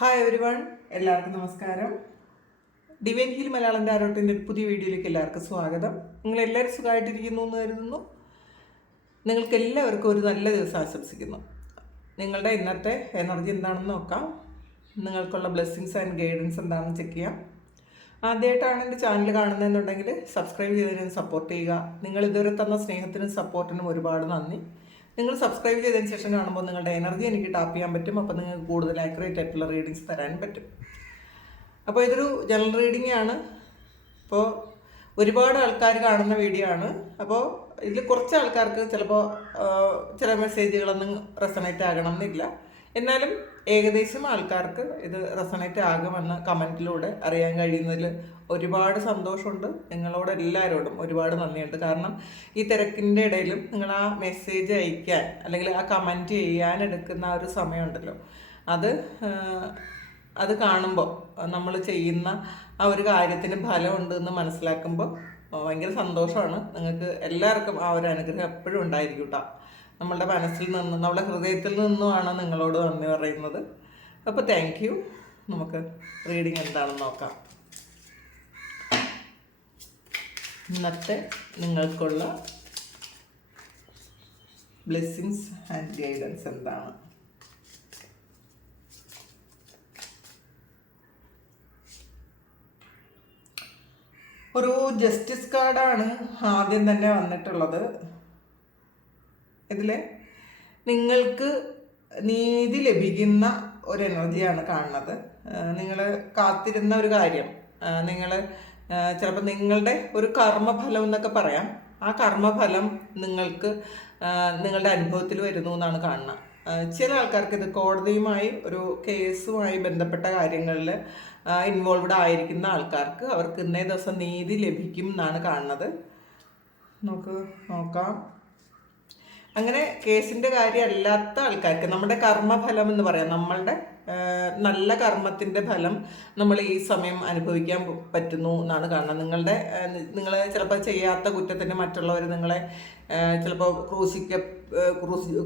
Hi every one, എല്ലാവർക്കും നമസ്കാരം. Divine heal Malayalam ടാരോട്ടിൻ്റെ ഒരു പുതിയ വീഡിയോയിലേക്ക് എല്ലാവർക്കും സ്വാഗതം. നിങ്ങളെല്ലാവരും സുഖമായിട്ടിരിക്കുന്നു എന്ന് കരുതുന്നു. നിങ്ങൾക്ക് എല്ലാവർക്കും ഒരു നല്ല ദിവസം ആശംസിക്കുന്നു. നിങ്ങളുടെ ഇന്നത്തെ എനർജി എന്താണെന്ന് നോക്കാം. നിങ്ങൾക്കുള്ള ബ്ലെസ്സിങ്സ് ആൻഡ് ഗൈഡൻസ് എന്താണെന്ന് ചെക്ക് ചെയ്യാം. ആദ്യമായിട്ടാണ് എൻ്റെ ചാനൽ കാണുന്നതെന്നുണ്ടെങ്കിൽ സബ്സ്ക്രൈബ് ചെയ്തതിന് സപ്പോർട്ട് ചെയ്യുക. നിങ്ങൾ ഇതുവരെ തന്ന സ്നേഹത്തിനും സപ്പോർട്ടിനും ഒരുപാട് നന്ദി. നിങ്ങൾ സബ്സ്ക്രൈബ് ചെയ്തതിന് ശേഷം കാണുമ്പോൾ നിങ്ങളുടെ എനർജി എനിക്ക് ടാപ്പ് ചെയ്യാൻ പറ്റും. അപ്പോൾ നിങ്ങൾക്ക് കൂടുതൽ ആക്യുറേറ്റ് ആയിട്ടുള്ള റീഡിങ്സ് തരാൻ പറ്റും. അപ്പോൾ ഇതൊരു ജനറൽ റീഡിംഗ് ആണ്. അപ്പോൾ ഒരുപാട് ആൾക്കാർ കാണുന്ന വീഡിയോ ആണ്. അപ്പോൾ ഇതിൽ കുറച്ച് ആൾക്കാർക്ക് ചിലപ്പോൾ ചില മെസ്സേജുകളൊന്നും റെസണേറ്റ് ആകണം എന്നില്ല. എന്നാലും ഏകദേശം ആൾക്കാർക്ക് ഇത് റെസണേറ്റ് ആകുമെന്ന് കമൻറ്റിലൂടെ അറിയാൻ കഴിയുന്നതിൽ ഒരുപാട് സന്തോഷമുണ്ട്. നിങ്ങളോട് എല്ലാവരോടും ഒരുപാട് നന്ദിയുണ്ട്. കാരണം ഈ തിരക്കിൻ്റെ ഇടയിലും നിങ്ങൾ ആ മെസ്സേജ് അയക്കാൻ അല്ലെങ്കിൽ ആ കമൻറ്റ് ചെയ്യാൻ എടുക്കുന്ന ആ ഒരു സമയമുണ്ടല്ലോ, അത് കാണുമ്പോൾ നമ്മൾ ചെയ്യുന്ന ആ ഒരു കാര്യത്തിന് ഫലമുണ്ട് എന്ന് മനസ്സിലാക്കുമ്പോൾ ഭയങ്കര സന്തോഷമാണ്. നിങ്ങൾക്ക് എല്ലാവർക്കും ആ ഒരു അനുഗ്രഹം എപ്പോഴും ഉണ്ടായിരിക്കും കേട്ടോ. നമ്മളുടെ മനസ്സിൽ നിന്ന്, നമ്മുടെ ഹൃദയത്തിൽ നിന്നുമാണ് നിങ്ങളോട് നന്ദി പറയുന്നത്. അപ്പോൾ താങ്ക് യു. നമുക്ക് റീഡിങ് എന്താണെന്ന് നോക്കാം. ഇന്നത്തെ നിങ്ങൾക്കുള്ള ബ്ലെസ്സിങ്സ് ആൻഡ് ഗൈഡൻസ് എന്താണ്? ഒരു ജസ്റ്റിസ് കാർഡാണ് ആദ്യം തന്നെ വന്നിട്ടുള്ളത്. ഇതിൽ നിങ്ങൾക്ക് നീതി ലഭിക്കുന്ന ഒരു എനർജിയാണ് കാണുന്നത്. നിങ്ങൾ കാത്തിരുന്ന ഒരു കാര്യം, നിങ്ങൾ ചിലപ്പോൾ നിങ്ങളുടെ ഒരു കർമ്മഫലം എന്നൊക്കെ പറയാം. ആ കർമ്മഫലം നിങ്ങൾക്ക് നിങ്ങളുടെ അനുഭവത്തിൽ വരുന്നു എന്നാണ് കാണുന്നത്. ചില ആൾക്കാർക്ക് ഇത് കോടതിയുമായി ഒരു കേസുമായി ബന്ധപ്പെട്ട കാര്യങ്ങളിൽ ഇൻവോൾവ്ഡ് ആയിരിക്കുന്ന ആൾക്കാർക്ക് അവർക്ക് ഇന്നേ ദിവസം നീതി ലഭിക്കും എന്നാണ് കാണുന്നത്. നമുക്ക് നോക്കാം. അങ്ങനെ കേസിൻ്റെ കാര്യമല്ലാത്ത ആൾക്കാർക്ക് നമ്മുടെ കർമ്മഫലം എന്ന് പറയാം, നമ്മളുടെ നല്ല കർമ്മത്തിൻ്റെ ഫലം നമ്മൾ ഈ സമയം അനുഭവിക്കാൻ പറ്റുന്നു എന്നാണ് കാണുന്നത്. നിങ്ങൾ ചിലപ്പോൾ ചെയ്യാത്ത കുറ്റത്തിന് മറ്റുള്ളവർ നിങ്ങളെ ചിലപ്പോൾ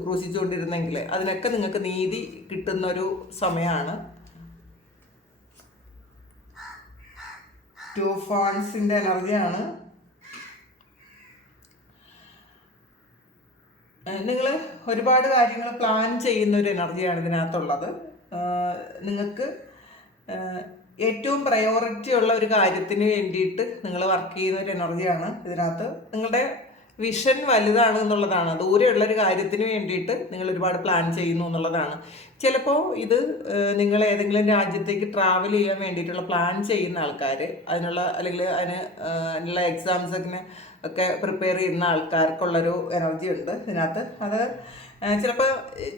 ക്രൂശിച്ചുകൊണ്ടിരുന്നെങ്കിൽ അതിനൊക്കെ നിങ്ങൾക്ക് നീതി കിട്ടുന്നൊരു സമയമാണ്. 2 ഫാൻസിൻ്റെ എനർജിയാണ്. നിങ്ങൾ ഒരുപാട് കാര്യങ്ങൾ പ്ലാൻ ചെയ്യുന്ന ഒരു എനർജിയാണ് ഇതിനകത്തുള്ളത്. നിങ്ങൾക്ക് ഏറ്റവും പ്രയോറിറ്റി ഉള്ള ഒരു കാര്യത്തിന് വേണ്ടിയിട്ട് നിങ്ങൾ വർക്ക് ചെയ്യുന്ന ഒരു എനർജിയാണ് ഇതിനകത്ത്. നിങ്ങളുടെ വിഷൻ വലുതാണ് എന്നുള്ളതാണ്. ദൂരെയുള്ളൊരു കാര്യത്തിന് വേണ്ടിയിട്ട് നിങ്ങൾ ഒരുപാട് പ്ലാൻ ചെയ്യുന്നു എന്നുള്ളതാണ്. ചിലപ്പോൾ ഇത് നിങ്ങൾ ഏതെങ്കിലും രാജ്യത്തേക്ക് ട്രാവൽ ചെയ്യാൻ വേണ്ടിയിട്ടുള്ള പ്ലാൻ ചെയ്യുന്ന ആൾക്കാർ, അല്ലെങ്കിൽ അതിനുള്ള എക്സാംസിന് ഒക്കെ പ്രിപ്പയർ ചെയ്യുന്ന ആൾക്കാർക്കുള്ളൊരു എനർജി ഉണ്ട് ഇതിനകത്ത്. അത് ചിലപ്പോൾ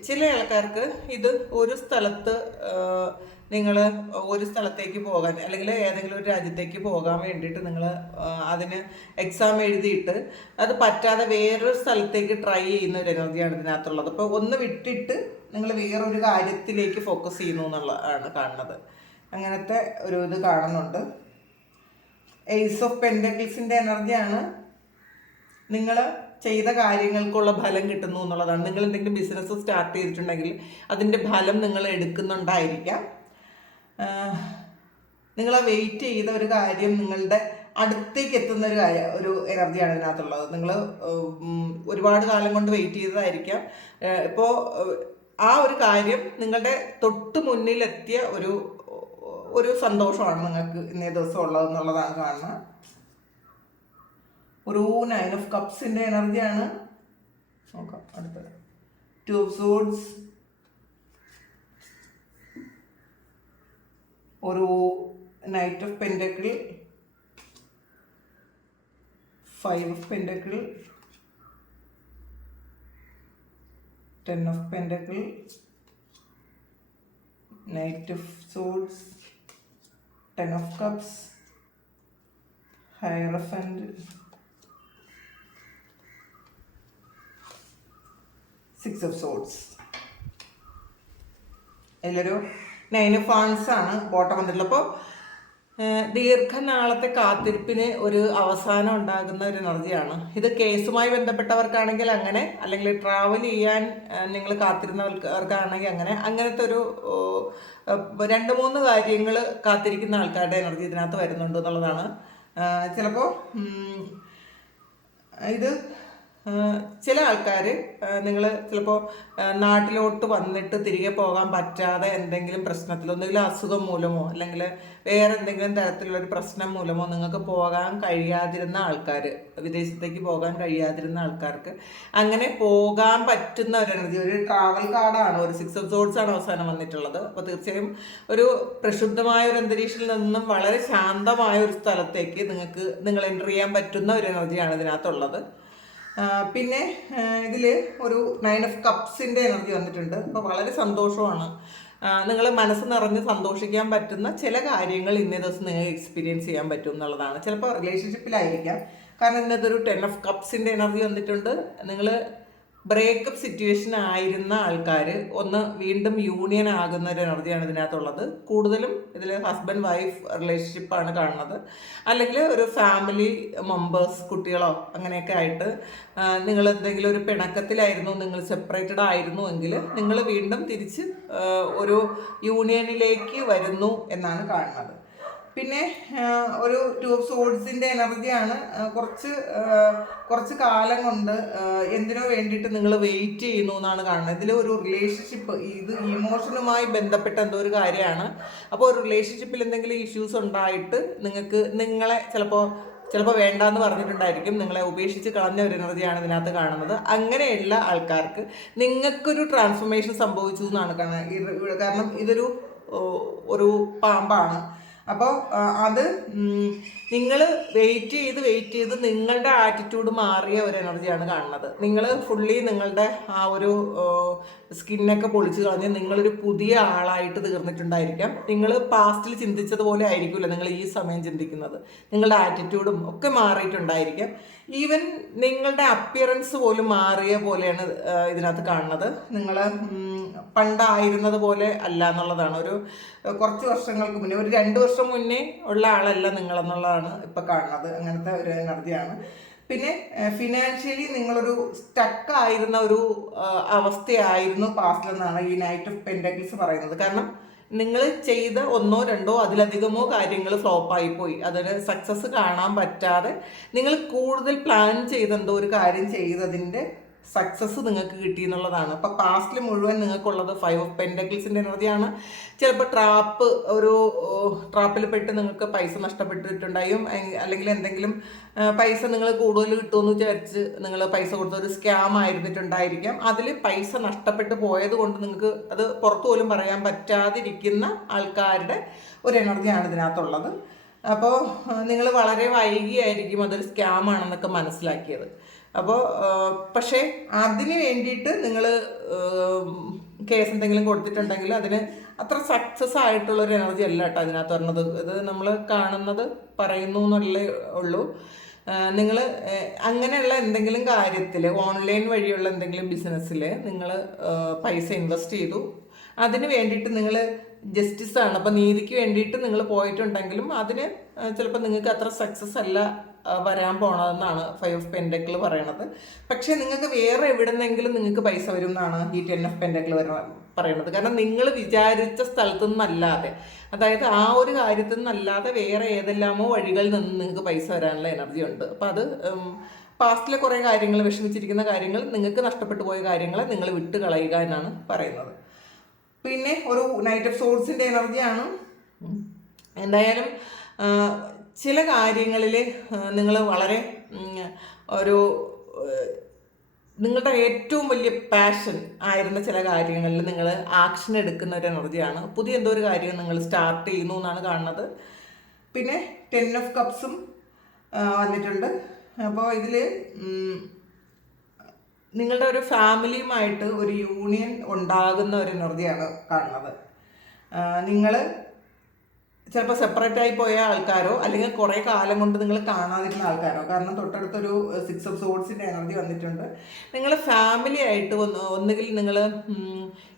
ചില ആൾക്കാർക്ക് ഇത് ഒരു സ്ഥലത്ത് നിങ്ങൾ ഒരു സ്ഥലത്തേക്ക് പോകാൻ അല്ലെങ്കിൽ ഏതെങ്കിലും ഒരു രാജ്യത്തേക്ക് പോകാൻ വേണ്ടിയിട്ട് നിങ്ങൾ അതിന് എക്സാം എഴുതിയിട്ട് അത് പറ്റാതെ വേറൊരു സ്ഥലത്തേക്ക് ട്രൈ ചെയ്യുന്ന ഒരു എനർജിയാണ് ഇതിനകത്തുള്ളത്. അപ്പോൾ ഒന്ന് വിട്ടിട്ട് നിങ്ങൾ വേറൊരു കാര്യത്തിലേക്ക് ഫോക്കസ് ചെയ്യുന്നു എന്നുള്ളതാണ് കാണുന്നത്. അങ്ങനത്തെ ഒരു ഇത് കാണുന്നുണ്ട്. ഏസ് ഓഫ് പെൻറ്റക്കിൾസിൻ്റെ എനർജിയാണ്. നിങ്ങൾ ചെയ്ത കാര്യങ്ങൾക്കുള്ള ഫലം കിട്ടുന്നു എന്നുള്ളതാണ്. നിങ്ങൾ എന്തെങ്കിലും ബിസിനസ് സ്റ്റാർട്ട് ചെയ്തിട്ടുണ്ടെങ്കിൽ അതിൻ്റെ ഫലം നിങ്ങൾ എടുക്കുന്നുണ്ടായിരിക്കാം. നിങ്ങൾ വെയിറ്റ് ചെയ്ത ഒരു കാര്യം നിങ്ങളുടെ അടുത്തേക്ക് എത്തുന്ന ഒരു എനർജിയാണ് ഇതിനകത്തുള്ളത്. നിങ്ങൾ ഒരുപാട് കാലം കൊണ്ട് വെയിറ്റ് ചെയ്തതായിരിക്കാം. ഇപ്പോൾ ആ ഒരു കാര്യം നിങ്ങളുടെ തൊട്ട് മുന്നിലെത്തിയ ഒരു സന്തോഷമാണ് നിങ്ങൾക്ക് ഇന്നേ ദിവസം ഉള്ളതെന്നുള്ളതാണ് കാണുന്നത്. ഒരു 9 ഓഫ് കപ്സിൻ്റെ എനർജിയാണ്. നോക്കാം അടുത്തത്. 2 ഓഫ് സോഡ്സ്, ഒരു knight of pentacle, 5 of pentacle, 10 of pentacle, knight of swords, 10 of cups, hierophant, 6 of swords. അതിലൊരു 9 ഓഫ് വാൻസ് ആണ് ബോട്ടം വന്നിട്ടുള്ളത്. അപ്പോൾ ദീർഘനാളത്തെ കാത്തിരിപ്പിന് ഒരു അവസാനം ഉണ്ടാകുന്ന ഒരു എനർജിയാണ് ഇത്. കേസുമായി ബന്ധപ്പെട്ടവർക്കാണെങ്കിൽ അങ്ങനെ, അല്ലെങ്കിൽ ട്രാവൽ ചെയ്യാൻ നിങ്ങൾ കാത്തിരുന്നവർക്കാണെങ്കിൽ അങ്ങനെ, അങ്ങനത്തെ ഒരു 2-3 കാര്യങ്ങൾ കാത്തിരിക്കുന്ന ആൾക്കാരുടെ എനർജി ഇതിനകത്ത് വരുന്നുണ്ട് എന്നുള്ളതാണ്. ചിലപ്പോൾ ഇത് ചില ആൾക്കാർ നിങ്ങൾ ചിലപ്പോൾ നാട്ടിലോട്ട് വന്നിട്ട് തിരികെ പോകാൻ പറ്റാതെ എന്തെങ്കിലും പ്രശ്നത്തിൽ, ഒന്നുകിൽ അസുഖം മൂലമോ അല്ലെങ്കിൽ വേറെ എന്തെങ്കിലും തരത്തിലുള്ളൊരു പ്രശ്നം മൂലമോ നിങ്ങൾക്ക് പോകാൻ കഴിയാതിരുന്ന ആൾക്കാർ, വിദേശത്തേക്ക് പോകാൻ കഴിയാതിരുന്ന ആൾക്കാർക്ക് അങ്ങനെ പോകാൻ പറ്റുന്ന ഒരു എനർജി, ഒരു ട്രാവൽ കാർഡാണ്, ഒരു 6 ഓഫ് സോർഡ്സ് ആണ് അവസാനം വന്നിട്ടുള്ളത്. അപ്പോൾ തീർച്ചയായും ഒരു പ്രക്ഷുബ്ധമായ ഒരു അന്തരീക്ഷത്തിൽ നിന്നും വളരെ ശാന്തമായ ഒരു സ്ഥലത്തേക്ക് നിങ്ങൾ എൻ്റർ ചെയ്യാൻ പറ്റുന്ന ഒരു എനർജിയാണ് ഇതിനകത്തുള്ളത്. പിന്നെ ഇതിൽ ഒരു 9 ഓഫ് കപ്സിൻ്റെ എനർജി വന്നിട്ടുണ്ട്. അപ്പോൾ വളരെ സന്തോഷമാണ്. നിങ്ങൾ മനസ്സ് നിറഞ്ഞ് സന്തോഷിക്കാൻ പറ്റുന്ന ചില കാര്യങ്ങൾ ഇന്നേ ദിവസം നിങ്ങൾക്ക് എക്സ്പീരിയൻസ് ചെയ്യാൻ പറ്റും എന്നുള്ളതാണ്. ചിലപ്പോൾ റിലേഷൻഷിപ്പിലായിരിക്കാം, കാരണം ഇന്നതൊരു 10 ഓഫ് കപ്സിൻ്റെ എനർജി വന്നിട്ടുണ്ട്. നിങ്ങൾ ബ്രേക്കപ്പ് സിറ്റുവേഷൻ ആയിരുന്ന ആൾക്കാർ ഒന്ന് വീണ്ടും യൂണിയൻ ആകുന്ന ഒരു എനർജിയാണ് ഇതിനകത്തുള്ളത്. കൂടുതലും ഇതിൽ ഹസ്ബൻഡ് വൈഫ് റിലേഷൻഷിപ്പാണ് കാണുന്നത്, അല്ലെങ്കിൽ ഒരു ഫാമിലി മെമ്പേഴ്സ്, കുട്ടികളോ അങ്ങനെയൊക്കെ ആയിട്ട് നിങ്ങൾ എന്തെങ്കിലും ഒരു പിണക്കത്തിലായിരുന്നു, നിങ്ങൾ സെപ്പറേറ്റഡ് ആയിരുന്നു എങ്കിൽ നിങ്ങൾ വീണ്ടും തിരിച്ച് ഒരു യൂണിയനിലേക്ക് വരുന്നു എന്നാണ് കാണുന്നത്. പിന്നെ ഒരു 2 ഓഫ് സോർഡ്സിൻ്റെ എനർജിയാണ്. കുറച്ച് കാലം കൊണ്ട് എന്തിനോ വേണ്ടിയിട്ട് നിങ്ങൾ വെയിറ്റ് ചെയ്യുന്നു എന്നാണ് കാണുന്നത്. ഇതിൽ ഒരു റിലേഷൻഷിപ്പ്, ഇത് ഇമോഷനുമായി ബന്ധപ്പെട്ട എന്തോ ഒരു കാര്യമാണ്. അപ്പോൾ ഒരു റിലേഷൻഷിപ്പിൽ എന്തെങ്കിലും ഇഷ്യൂസ് ഉണ്ടായിട്ട് നിങ്ങളെ ചിലപ്പോൾ വേണ്ടാന്ന് പറഞ്ഞിട്ടുണ്ടായിരിക്കും, നിങ്ങളെ ഉപേക്ഷിച്ച് കളഞ്ഞ ഒരു എനർജിയാണ് ഇതിനകത്ത് കാണുന്നത്. അങ്ങനെയുള്ള ആൾക്കാർക്ക് നിങ്ങൾക്കൊരു ട്രാൻസ്ഫോർമേഷൻ സംഭവിച്ചു എന്നാണ് കാണുന്നത്. കാരണം ഇതൊരു പാമ്പാണ്. അപ്പോൾ അത് നിങ്ങൾ വെയിറ്റ് ചെയ്ത് നിങ്ങളുടെ ആറ്റിറ്റ്യൂഡ് മാറിയ ഒരു എനർജിയാണ് കാണുന്നത്. നിങ്ങൾ ഫുള്ളി നിങ്ങളുടെ ആ ഒരു സ്കിന്നൊക്കെ പൊളിച്ച് കളഞ്ഞ് നിങ്ങളൊരു പുതിയ ആളായിട്ട് തീർന്നിട്ടുണ്ടായിരിക്കാം. നിങ്ങൾ പാസ്റ്റിൽ ചിന്തിച്ചതുപോലെ ആയിരിക്കില്ല നിങ്ങൾ ഈ സമയം ചിന്തിക്കുന്നത്. നിങ്ങളുടെ ആറ്റിറ്റ്യൂഡും ഒക്കെ മാറിയിട്ടുണ്ടായിരിക്കാം. ഈവൻ നിങ്ങളുടെ അപ്പിയറൻസ് പോലും മാറിയ പോലെയാണ് ഇതിനകത്ത് കാണുന്നത്. നിങ്ങൾ പണ്ടായിരുന്നത് പോലെ അല്ല എന്നുള്ളതാണ്. കുറച്ച് വർഷങ്ങൾക്ക് മുന്നേ, ഒരു 2 വർഷം മുന്നേ ഉള്ള ആളല്ല നിങ്ങളെന്നുള്ളതാണ് ഇപ്പം കാണുന്നത്. അങ്ങനത്തെ ഒരു എനർജിയാണ്. പിന്നെ ഫിനാൻഷ്യലി നിങ്ങളൊരു സ്റ്റക്കായിരുന്ന ഒരു അവസ്ഥയായിരുന്നു പാസ്റ്റിലെന്നാണ് ഈ നൈറ്റ് ഓഫ് പെൻറ്റക്കിൾസ് പറയുന്നത്. കാരണം നിങ്ങൾ ചെയ്ത 1, 2 അതിലധികമോ കാര്യങ്ങൾ ഫ്ലോപ്പായി പോയി, അതിന് സക്സസ് കാണാൻ പറ്റാതെ നിങ്ങൾ കൂടുതൽ പ്ലാൻ ചെയ്തെന്തോ ഒരു കാര്യം ചെയ്തതിൻ്റെ സക്സസ് നിങ്ങൾക്ക് കിട്ടി എന്നുള്ളതാണ്. അപ്പോൾ പാസ്റ്റിൽ മുഴുവൻ നിങ്ങൾക്കുള്ളത് 5 ഓഫ് പെൻറ്റക്കിൾസിൻ്റെ എനർജിയാണ്. ചിലപ്പോൾ ട്രാപ്പിൽ പെട്ട് നിങ്ങൾക്ക് പൈസ നഷ്ടപ്പെട്ടിട്ടുണ്ടായും, അല്ലെങ്കിൽ എന്തെങ്കിലും പൈസ നിങ്ങൾ കൂടുതൽ കിട്ടുമെന്ന് വിചാരിച്ച് നിങ്ങൾ പൈസ കൊടുത്ത ഒരു സ്കാം ആയിരുന്നിട്ടുണ്ടായിരിക്കാം. അതിൽ പൈസ നഷ്ടപ്പെട്ട് പോയത് കൊണ്ട് നിങ്ങൾക്ക് അത് പുറത്തു പോലും പറയാൻ പറ്റാതിരിക്കുന്ന ആൾക്കാരുടെ ഒരു എനർജിയാണ് ഇതിനകത്തുള്ളത്. അപ്പോൾ നിങ്ങൾ വളരെ വൈകിയായിരിക്കും അതൊരു സ്കാമാണെന്നൊക്കെ മനസ്സിലാക്കിയത്. അപ്പോൾ പക്ഷേ അതിന് വേണ്ടിയിട്ട് നിങ്ങൾ കേസ് എന്തെങ്കിലും കൊടുത്തിട്ടുണ്ടെങ്കിൽ അതിന് അത്ര സക്സസ് ആയിട്ടുള്ളൊരു എനർജി അല്ല കേട്ടോ അതിനകത്ത് പറഞ്ഞത്. ഇത് നമ്മൾ കാണുന്നത് പറയുന്നു എന്നുള്ളേ ഉള്ളൂ. നിങ്ങൾ അങ്ങനെയുള്ള എന്തെങ്കിലും കാര്യത്തിൽ, ഓൺലൈൻ വഴിയുള്ള എന്തെങ്കിലും ബിസിനസ്സിൽ നിങ്ങൾ പൈസ ഇൻവെസ്റ്റ് ചെയ്തു, അതിന് വേണ്ടിയിട്ട് നിങ്ങൾ ജസ്റ്റിസാണ്, അപ്പോൾ നീതിക്ക് വേണ്ടിയിട്ട് നിങ്ങൾ പോയിട്ടുണ്ടെങ്കിലും അതിന് ചിലപ്പോൾ നിങ്ങൾക്ക് അത്ര സക്സസ് അല്ല വരാൻ പോണതെന്നാണ് 5 ഓഫ് പെൻറ്റക്കിൾ പറയണത്. പക്ഷേ നിങ്ങൾക്ക് വേറെ എവിടെന്നെങ്കിലും നിങ്ങൾക്ക് പൈസ വരും എന്നാണ് ഈ 10 ഓഫ് പെൻറ്റക്കിൾ പറയണത്. കാരണം നിങ്ങൾ വിചാരിച്ച സ്ഥലത്തു നിന്നല്ലാതെ, അതായത് ആ ഒരു കാര്യത്തിൽ നിന്നല്ലാതെ വേറെ ഏതെല്ലാമോ വഴികളിൽ നിന്ന് നിങ്ങൾക്ക് പൈസ വരാനുള്ള എനർജി ഉണ്ട്. അപ്പോൾ അത് പാസ്റ്റിലെ കുറേ കാര്യങ്ങൾ, വിഷമിച്ചിരിക്കുന്ന കാര്യങ്ങൾ, നിങ്ങൾക്ക് നഷ്ടപ്പെട്ടു പോയ കാര്യങ്ങളെ നിങ്ങൾ വിട്ട് കളയുക എന്നാണ് പറയുന്നത്. പിന്നെ ഒരു നൈറ്റ് ഓഫ് സോർഡ്സിൻ്റെ എനർജിയാണ്. എന്തായാലും ചില കാര്യങ്ങളിൽ നിങ്ങൾ വളരെ നിങ്ങളുടെ ഏറ്റവും വലിയ പാഷൻ ആയിരുന്ന ചില കാര്യങ്ങളിൽ നിങ്ങൾ ആക്ഷൻ എടുക്കുന്ന ഒരു എനർജിയാണ്. പുതിയ എന്തോ ഒരു കാര്യം നിങ്ങൾ സ്റ്റാർട്ട് ചെയ്യുന്നു എന്നാണ് കാണുന്നത്. പിന്നെ 10 ഓഫ് കപ്സും വന്നിട്ടുണ്ട്. അപ്പോൾ ഇതിൽ നിങ്ങളുടെ ഒരു ഫാമിലിയുമായിട്ട് ഒരു യൂണിയൻ ഉണ്ടാകുന്ന ഒരു എനർജിയാണ് കാണുന്നത്. നിങ്ങൾ ചിലപ്പോൾ സെപ്പറേറ്റായി പോയ ആൾക്കാരോ അല്ലെങ്കിൽ കുറേ കാലം കൊണ്ട് നിങ്ങൾ കാണാതിരുന്ന ആൾക്കാരോ, കാരണം തൊട്ടടുത്തൊരു 6 ഓഫ് സോർഡ്സിൻ്റെ എനർജി വന്നിട്ടുണ്ട്. നിങ്ങൾ ഫാമിലി ആയിട്ട് ഒന്നുകിൽ നിങ്ങൾ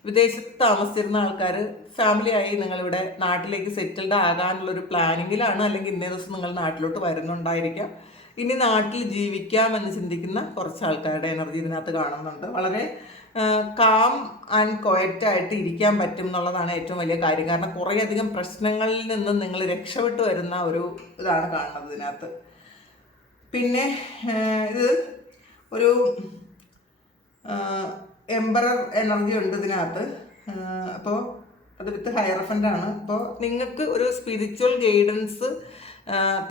വിദേശത്ത് താമസിച്ചിരുന്ന ആൾക്കാർ ഫാമിലിയായി നിങ്ങളിവിടെ നാട്ടിലേക്ക് സെറ്റിൽഡ് ആകാനുള്ളൊരു പ്ലാനിങ്ങിലാണ്, അല്ലെങ്കിൽ ഇന്നേ ദിവസം നിങ്ങൾ നാട്ടിലോട്ട് വരുന്നുണ്ടായിരിക്കാം. ഇനി നാട്ടിൽ ജീവിക്കാമെന്ന് ചിന്തിക്കുന്ന കുറച്ച് ആൾക്കാരുടെ എനർജി ഇതിനകത്ത് കാണുന്നുണ്ട്. വളരെ കാം ആൻഡ് ക്വയറ്റായിട്ട് ഇരിക്കാൻ പറ്റും എന്നുള്ളതാണ് ഏറ്റവും വലിയ കാര്യം. കാരണം കുറേയധികം പ്രശ്നങ്ങളിൽ നിന്നും നിങ്ങൾ രക്ഷപ്പെട്ടു വരുന്ന ഒരു ഇതാണ് കാണുന്നത് ഇതിനകത്ത്. പിന്നെ ഇത് ഒരു എംബറർ എനർജി ഉണ്ട് ഇതിനകത്ത്. അപ്പോൾ അത് വിത്ത് ഹയറഫൻ്റാണ്. അപ്പോൾ നിങ്ങൾക്ക് ഒരു സ്പിരിച്വൽ ഗൈഡൻസ്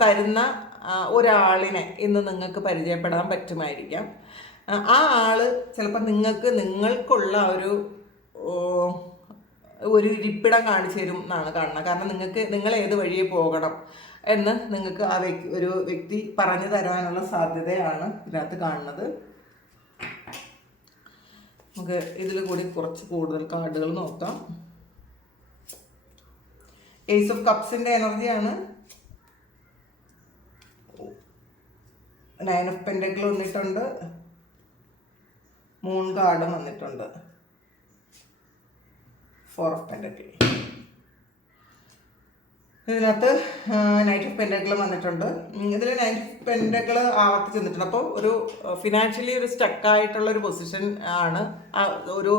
തരുന്ന ഒരാളിനെ ഇന്ന് നിങ്ങൾക്ക് പരിചയപ്പെടാൻ പറ്റുമായിരിക്കാം. ആ ആൾ ചിലപ്പോൾ നിങ്ങൾക്കുള്ള ഒരു ഇരിപ്പിടം കാണിച്ചു തരും എന്നാണ് കാണുന്നത്. കാരണം നിങ്ങൾ ഏത് വഴിയെ പോകണം എന്ന് നിങ്ങൾക്ക് ആ ഒരു വ്യക്തി പറഞ്ഞു തരാനുള്ള സാധ്യതയാണ് ഇതിനകത്ത് കാണുന്നത്. നമുക്ക് ഇതിൽ കൂടി കുറച്ച് കൂടുതൽ കാർഡുകൾ നോക്കാം. ഏസ് ഓഫ് കപ്സിൻ്റെ എനർജിയാണ്. 9 ഓഫ് പെൻഡക്കിൾ വന്നിട്ടുണ്ട്. മൂൺ കാർഡും വന്നിട്ടുണ്ട്. 4 ഓഫ് പെൻഡക്കിൾ. ഇതിനകത്ത് നൈറ്റ് ഓഫ് പെൻഡക്കിൾ വന്നിട്ടുണ്ട്. ഇതിൽ നൈറ്റ് ഓഫ് പെൻഡക്കിൾ ആവർത്തിച്ച് വന്നിട്ടുണ്ട്. അപ്പോൾ ഒരു ഫിനാൻഷ്യലി ഒരു സ്റ്റക്കായിട്ടുള്ളൊരു പൊസിഷൻ ആണ്. ഒരു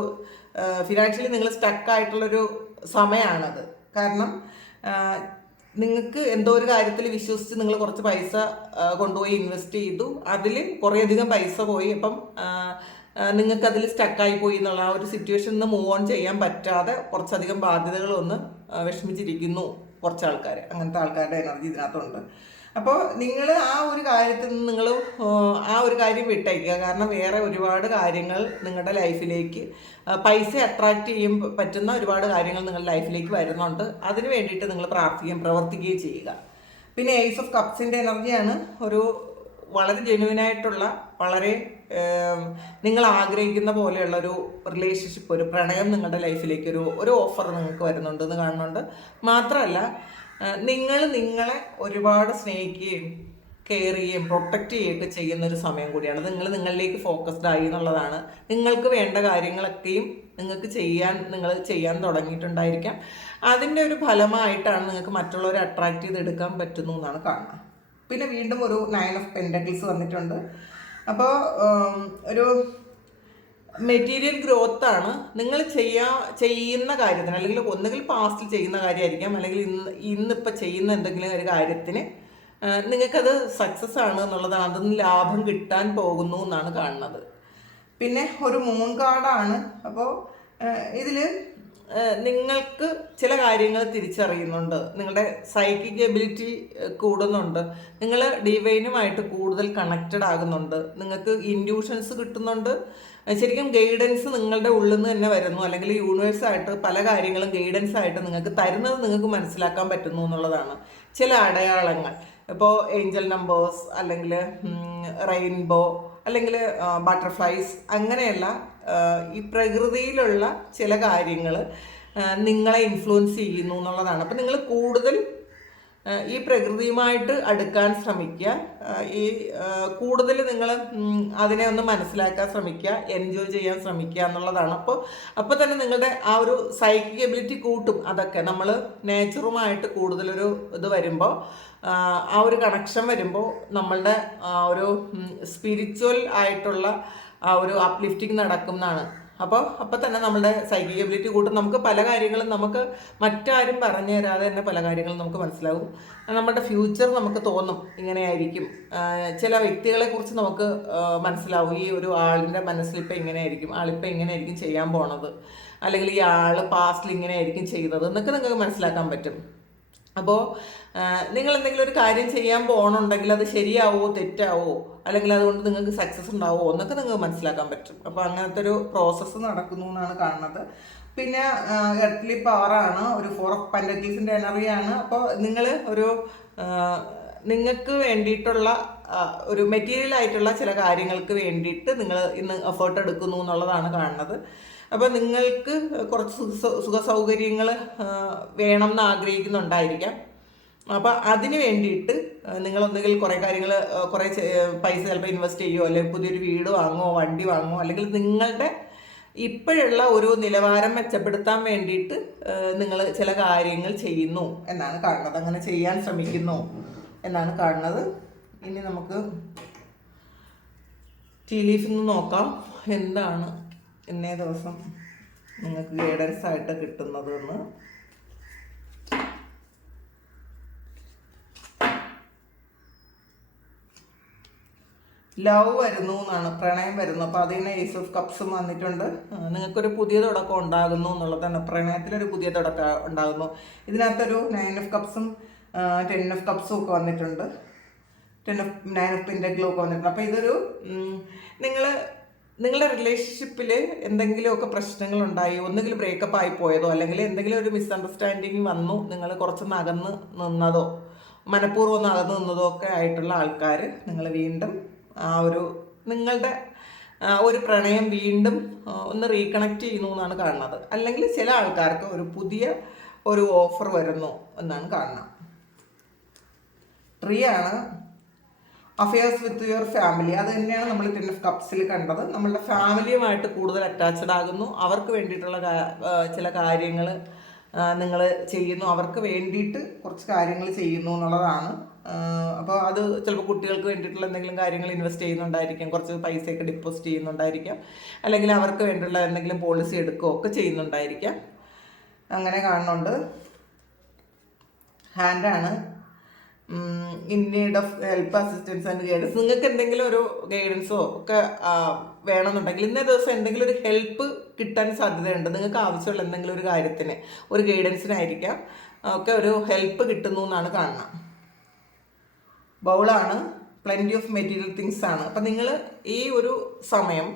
ഫിനാൻഷ്യലി നിങ്ങൾ സ്റ്റക്കായിട്ടുള്ളൊരു സമയമാണത്. കാരണം നിങ്ങൾക്ക് എന്തോ ഒരു കാര്യത്തിൽ വിശ്വസിച്ച് നിങ്ങൾ കുറച്ച് പൈസ കൊണ്ടുപോയി ഇൻവെസ്റ്റ് ചെയ്തു. അതിൽ കുറേയധികം പൈസ പോയി. അപ്പം നിങ്ങൾക്കതിൽ സ്റ്റക്കായി പോയി എന്നുള്ള ആ ഒരു സിറ്റുവേഷനിൽ നിന്ന് മൂവ് ഓൺ ചെയ്യാൻ പറ്റാതെ കുറച്ചധികം ബാധ്യതകൾ ഒന്ന് വിഷമിച്ചിരിക്കുന്നു കുറച്ച് ആൾക്കാർ. അങ്ങനത്തെ ആൾക്കാരുടെ എനർജി ഇതിനകത്തുണ്ട്. അപ്പോൾ നിങ്ങൾ ആ ഒരു കാര്യത്തിൽ നിന്ന് നിങ്ങൾ ആ ഒരു കാര്യം വിട്ടയക്കുക. കാരണം വേറെ ഒരുപാട് കാര്യങ്ങൾ നിങ്ങളുടെ ലൈഫിലേക്ക് പൈസ അട്രാക്റ്റ് ചെയ്യാൻ പറ്റുന്ന ഒരുപാട് കാര്യങ്ങൾ നിങ്ങളുടെ ലൈഫിലേക്ക് വരുന്നുണ്ട്. അതിന് വേണ്ടിയിട്ട് നിങ്ങൾ പ്രാർത്ഥിക്കുകയും പ്രവർത്തിക്കുകയും ചെയ്യുക. പിന്നെ ഏസ് ഓഫ് കപ്സിൻ്റെ എനർജിയാണ്. ഒരു വളരെ ജെന്യുവനായിട്ടുള്ള, വളരെ നിങ്ങൾ ആഗ്രഹിക്കുന്ന പോലെയുള്ള ഒരു റിലേഷൻഷിപ്പ്, ഒരു പ്രണയം നിങ്ങളുടെ ലൈഫിലേക്ക് ഒരു ഓഫർ നിങ്ങൾക്ക് വരുന്നുണ്ടെന്ന് കാണുന്നുണ്ട്. മാത്രമല്ല നിങ്ങളെ ഒരുപാട് സ്നേഹിക്കുകയും കെയർ ചെയ്യുകയും പ്രൊട്ടക്റ്റ് ചെയ്യുകയൊക്കെ ചെയ്യുന്നൊരു സമയം കൂടിയാണ്. നിങ്ങളിലേക്ക് ഫോക്കസ്ഡ് ആയി എന്നുള്ളതാണ്. നിങ്ങൾക്ക് വേണ്ട കാര്യങ്ങളൊക്കെയും നിങ്ങൾ ചെയ്യാൻ തുടങ്ങിയിട്ടുണ്ടായിരിക്കാം. അതിൻ്റെ ഒരു ഫലമായിട്ടാണ് നിങ്ങൾക്ക് മറ്റുള്ളവരെ അട്രാക്റ്റ് ചെയ്തെടുക്കാൻ പറ്റുന്നു എന്നാണ് കാണുന്നത്. പിന്നെ വീണ്ടും ഒരു 9 ഓഫ് പെൻഡക്കിൾസ് വന്നിട്ടുണ്ട്. അപ്പോൾ ഒരു മെറ്റീരിയൽ ഗ്രോത്ത് ആണ്. നിങ്ങൾ ചെയ്യുന്ന കാര്യത്തിന്, അല്ലെങ്കിൽ ഒന്നുകിൽ പാസ്റ്റിൽ ചെയ്യുന്ന കാര്യമായിരിക്കാം, അല്ലെങ്കിൽ ഇന്നിപ്പോൾ ചെയ്യുന്ന എന്തെങ്കിലും ഒരു കാര്യത്തിന് നിങ്ങൾക്കത് സക്സസ് ആണ് എന്നുള്ളതാണ്. അതിന് ലാഭം കിട്ടാൻ പോകുന്നു എന്നാണ് കാണുന്നത്. പിന്നെ ഒരു മൂൺ കാർഡാണ്. അപ്പോൾ ഇതിൽ നിങ്ങൾക്ക് ചില കാര്യങ്ങൾ തിരിച്ചറിയുന്നുണ്ട്. നിങ്ങളുടെ സൈക്കിക് എബിലിറ്റി കൂടുന്നുണ്ട്. നിങ്ങൾ ഡിവൈനുമായിട്ട് കൂടുതൽ കണക്റ്റഡ് ആകുന്നുണ്ട്. നിങ്ങൾക്ക് ഇൻഡ്യൂഷൻസ് കിട്ടുന്നുണ്ട്. ശരിക്കും ഗൈഡൻസ് നിങ്ങളുടെ ഉള്ളിൽ നിന്ന് തന്നെ വരുന്നു. അല്ലെങ്കിൽ യൂണിവേഴ്സായിട്ട് പല കാര്യങ്ങളും ഗൈഡൻസ് ആയിട്ട് നിങ്ങൾക്ക് തരുന്നത് നിങ്ങൾക്ക് മനസ്സിലാക്കാൻ പറ്റുന്നു എന്നുള്ളതാണ്. ചില അടയാളങ്ങൾ, ഇപ്പോൾ ഏഞ്ചൽ നമ്പേഴ്സ്, അല്ലെങ്കിൽ റെയിൻബോ, അല്ലെങ്കിൽ ബട്ടർഫ്ലൈസ്, അങ്ങനെയുള്ള ഈ പ്രകൃതിയിലുള്ള ചില കാര്യങ്ങൾ നിങ്ങളെ ഇൻഫ്ലുവൻസ് ചെയ്യുന്നു എന്നുള്ളതാണ്. അപ്പോൾ നിങ്ങൾ കൂടുതൽ ഈ പ്രകൃതിയുമായിട്ട് അടുക്കാൻ ശ്രമിക്കുക. ഈ കൂടുതൽ നിങ്ങൾ അതിനെ ഒന്ന് മനസ്സിലാക്കാൻ ശ്രമിക്കുക, എൻജോയ് ചെയ്യാൻ ശ്രമിക്കുക എന്നുള്ളതാണ്. അപ്പോൾ തന്നെ നിങ്ങളുടെ ആ ഒരു സൈക്കിക് എബിലിറ്റി കൂട്ടും. അതൊക്കെ നമ്മൾ നേച്ചറുമായിട്ട് കൂടുതലൊരു ഇത് വരുമ്പോൾ, ആ ഒരു കണക്ഷൻ വരുമ്പോൾ നമ്മളുടെ ഒരു സ്പിരിച്വൽ ആയിട്ടുള്ള ആ ഒരു അപ്ലിഫ്റ്റിംഗ് നടക്കുന്നതാണ്. അപ്പോൾ തന്നെ നമ്മളുടെ സൈക്കിക് എബിലിറ്റി കൂട്ടും. നമുക്ക് പല കാര്യങ്ങളും നമുക്ക് മറ്റാരും പറഞ്ഞു തരാതെ തന്നെ പല കാര്യങ്ങളും നമുക്ക് മനസ്സിലാവും. നമ്മുടെ ഫ്യൂച്ചർ നമുക്ക് തോന്നും ഇങ്ങനെയായിരിക്കും. ചില വ്യക്തികളെ കുറിച്ച് നമുക്ക് മനസ്സിലാവും. ഈ ഒരു ആളിൻ്റെ മനസ്സിലിപ്പോൾ ഇങ്ങനെയായിരിക്കും, ആളിപ്പോൾ ഇങ്ങനെയായിരിക്കും ചെയ്യാൻ പോണത്, അല്ലെങ്കിൽ ഈ ആൾ പാസ്റ്റിൽ ഇങ്ങനെയായിരിക്കും ചെയ്തത് എന്നൊക്കെ നിങ്ങൾക്ക് മനസ്സിലാക്കാൻ പറ്റും. അപ്പോൾ നിങ്ങൾ എന്തെങ്കിലും ഒരു കാര്യം ചെയ്യാൻ പോകണമെന്നുണ്ടെങ്കിൽ അത് ശരിയാവോ തെറ്റാവോ, അല്ലെങ്കിൽ അതുകൊണ്ട് നിങ്ങൾക്ക് സക്സസ് ഉണ്ടാവുമോ എന്നൊക്കെ നിങ്ങൾക്ക് മനസ്സിലാക്കാൻ പറ്റും. അപ്പോൾ അങ്ങനത്തെ ഒരു പ്രോസസ്സ് നടക്കുന്നു എന്നാണ് കാണുന്നത്. പിന്നെ എർത്തിലി പവറാണ്. ഒരു 4 ഓഫ് പെൻഡക്കിൾസിൻ്റെ എനർജിയാണ്. അപ്പോൾ നിങ്ങൾ നിങ്ങൾക്ക് വേണ്ടിയിട്ടുള്ള ഒരു മെറ്റീരിയൽ ആയിട്ടുള്ള ചില കാര്യങ്ങൾക്ക് വേണ്ടിയിട്ട് നിങ്ങൾ ഇന്ന് എഫേർട്ട് എടുക്കുന്നു എന്നുള്ളതാണ് കാണുന്നത്. അപ്പോൾ നിങ്ങൾക്ക് കുറച്ച് സുഖ സൗകര്യങ്ങൾ വേണം എന്ന് ആഗ്രഹിക്കുന്നുണ്ടായിരിക്കാം. അപ്പോൾ അതിന് വേണ്ടിയിട്ട് നിങ്ങളൊന്നുകിൽ കുറേ പൈസ ചിലപ്പോൾ ഇൻവെസ്റ്റ് ചെയ്യുമോ, അല്ലെങ്കിൽ പുതിയൊരു വീട് വാങ്ങുമോ, വണ്ടി വാങ്ങുമോ, അല്ലെങ്കിൽ നിങ്ങളുടെ ഇപ്പോഴുള്ള ഒരു നിലവാരം മെച്ചപ്പെടുത്താൻ വേണ്ടിയിട്ട് നിങ്ങൾ ചില കാര്യങ്ങൾ ചെയ്യുന്നു എന്നാണ് കാണുന്നത്, അങ്ങനെ ചെയ്യാൻ ശ്രമിക്കുന്നു എന്നാണ് കാണുന്നത്. ഇനി നമുക്ക് ടീ ലീഫിൽ നിന്ന് നോക്കാം എന്താണ് ഇന്നേ ദിവസം നിങ്ങൾക്ക് ഗൈഡൻസ് ആയിട്ട് കിട്ടുന്നത് എന്ന്. ലവ് വരുന്നു എന്നാണ്, പ്രണയം വരുന്നു. അപ്പോൾ അതിന് ഏസ് ഓഫ് കപ്സും വന്നിട്ടുണ്ട്. നിങ്ങൾക്കൊരു പുതിയ തുടക്കം ഉണ്ടാകുന്നു എന്നുള്ളതാണ്, പ്രണയത്തിലൊരു പുതിയ തുടക്കം ഉണ്ടാകുന്നു. ഇതിനകത്തൊരു 9 ഓഫ് കപ്സും 10 ഓഫ് കപ്സും ഒക്കെ വന്നിട്ടുണ്ട്. 9 ഓഫ് പെന്റക്കിളും ഒക്കെ വന്നിട്ടുണ്ട്. അപ്പോൾ ഇതൊരു നിങ്ങളുടെ റിലേഷൻഷിപ്പിൽ എന്തെങ്കിലുമൊക്കെ പ്രശ്നങ്ങളുണ്ടായി, ഒന്നുകിൽ ബ്രേക്കപ്പ് ആയി പോയതോ അല്ലെങ്കിൽ എന്തെങ്കിലും ഒരു മിസ്അണ്ടർസ്റ്റാൻഡിങ് വന്നു, നിങ്ങൾ കുറച്ചൊന്ന് അകന്ന് നിന്നതോ മനഃപൂർവ്വം ഒന്ന് അകന്ന് നിന്നതോ ഒക്കെ ആയിട്ടുള്ള ആൾക്കാർ നിങ്ങൾ വീണ്ടും നിങ്ങളുടെ ഒരു പ്രണയം വീണ്ടും ഒന്ന് റീകണക്ട് ചെയ്യുന്നു എന്നാണ് കാണുന്നത്. അല്ലെങ്കിൽ ചില ആൾക്കാർക്ക് ഒരു പുതിയ ഒരു ഓഫർ വരുന്നു എന്നാണ് കാണുന്നത്. ട്രീ ആണ് അഫെയർസ് വിത്ത് യുവർ ഫാമിലി. അത് തന്നെയാണ് നമ്മൾ 10 ഓഫ് കപ്സിൽ കണ്ടത്. നമ്മളുടെ ഫാമിലിയുമായിട്ട് കൂടുതൽ അറ്റാച്ച്ഡ് ആകുന്നു, അവർക്ക് വേണ്ടിയിട്ടുള്ള ചില കാര്യങ്ങൾ നിങ്ങൾ ചെയ്യുന്നു, അവർക്ക് വേണ്ടിയിട്ട് കുറച്ച് കാര്യങ്ങൾ ചെയ്യുന്നു എന്നുള്ളതാണ്. അപ്പോൾ അത് ചിലപ്പോൾ കുട്ടികൾക്ക് വേണ്ടിയിട്ടുള്ള എന്തെങ്കിലും കാര്യങ്ങൾ ഇൻവെസ്റ്റ് ചെയ്യുന്നുണ്ടായിരിക്കാം, കുറച്ച് പൈസയൊക്കെ ഡിപ്പോസിറ്റ് ചെയ്യുന്നുണ്ടായിരിക്കാം, അല്ലെങ്കിൽ അവർക്ക് വേണ്ടിയുള്ള എന്തെങ്കിലും പോളിസി എടുക്കുകയോ ഒക്കെ ചെയ്യുന്നുണ്ടായിരിക്കാം. അങ്ങനെ കാണുന്നുണ്ട്. ഹാൻഡാണ് in need of help, assistance and guidance. നിങ്ങൾക്ക് എന്തെങ്കിലും ഒരു ഗൈഡൻസോ ഒക്കെ വേണമെന്നുണ്ടെങ്കിൽ ഇന്നേ ദിവസം എന്തെങ്കിലും ഒരു ഹെൽപ്പ് കിട്ടാൻ സാധ്യതയുണ്ട്. നിങ്ങൾക്ക് ആവശ്യമുള്ള എന്തെങ്കിലും ഒരു കാര്യത്തിന്, ഒരു ഗൈഡൻസിനായിരിക്കാം ഒക്കെ ഒരു ഹെൽപ്പ് കിട്ടുന്നു എന്നാണ് കാണുന്നത്. ബൗളാണ് പ്ലെൻറ്റി ഓഫ് മെറ്റീരിയൽ തിങ്സ് ആണ്. അപ്പം നിങ്ങൾ ഈ ഒരു സമയം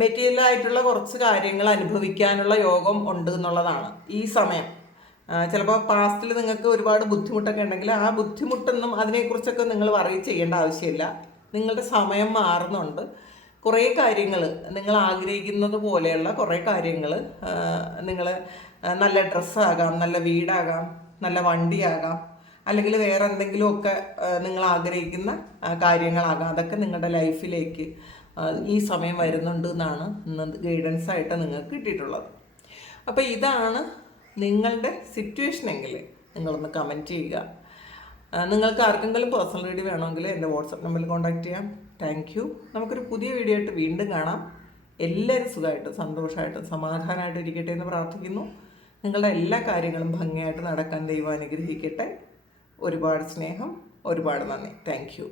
മെറ്റീരിയലായിട്ടുള്ള കുറച്ച് കാര്യങ്ങൾ അനുഭവിക്കാനുള്ള യോഗം ഉണ്ട് എന്നുള്ളതാണ് ഈ സമയം. ചിലപ്പോൾ പാസ്റ്റിൽ നിങ്ങൾക്ക് ഒരുപാട് ബുദ്ധിമുട്ടൊക്കെ ഉണ്ടെങ്കിൽ ആ ബുദ്ധിമുട്ടൊന്നും അതിനെക്കുറിച്ചൊക്കെ നിങ്ങൾ വറി ചെയ്യേണ്ട ആവശ്യമില്ല. നിങ്ങളുടെ സമയം മാറുന്നുണ്ട്. കുറേ കാര്യങ്ങൾ നിങ്ങൾ ആഗ്രഹിക്കുന്നത് പോലെയുള്ള കുറേ കാര്യങ്ങൾ, നിങ്ങൾ നല്ല ഡ്രസ്സാകാം, നല്ല വീടാകാം, നല്ല വണ്ടിയാകാം, അല്ലെങ്കിൽ വേറെ എന്തെങ്കിലുമൊക്കെ നിങ്ങൾ ആഗ്രഹിക്കുന്ന കാര്യങ്ങളാകാം, അതൊക്കെ നിങ്ങളുടെ ലൈഫിലേക്ക് ഈ സമയം വരുന്നുണ്ട് എന്നാണ് ഇന്ന് ഗൈഡൻസ് ആയിട്ട് നിങ്ങൾക്ക് കിട്ടിയിട്ടുള്ളത്. അപ്പോൾ ഇതാണ് നിങ്ങളുടെ സിറ്റുവേഷനെങ്കിൽ നിങ്ങളൊന്ന് കമൻറ്റ് ചെയ്യുക. നിങ്ങൾക്ക് ആർക്കെങ്കിലും പേഴ്സണൽ റീഡിങ് വേണമെങ്കിൽ എൻ്റെ വാട്സപ്പ് നമ്പറിൽ കോൺടാക്റ്റ് ചെയ്യാം. Thank you. നമുക്കൊരു പുതിയ വീഡിയോ ആയിട്ട് വീണ്ടും കാണാം. എല്ലാവരും സുഖമായിട്ടും സന്തോഷമായിട്ടും സമാധാനമായിട്ട് ഇരിക്കട്ടെ എന്ന് പ്രാർത്ഥിക്കുന്നു. നിങ്ങളുടെ എല്ലാ കാര്യങ്ങളും ഭംഗിയായിട്ട് നടക്കാൻ ദൈവം അനുഗ്രഹിക്കട്ടെ. ഒരുപാട് സ്നേഹം, ഒരുപാട് നന്ദി. Thank you.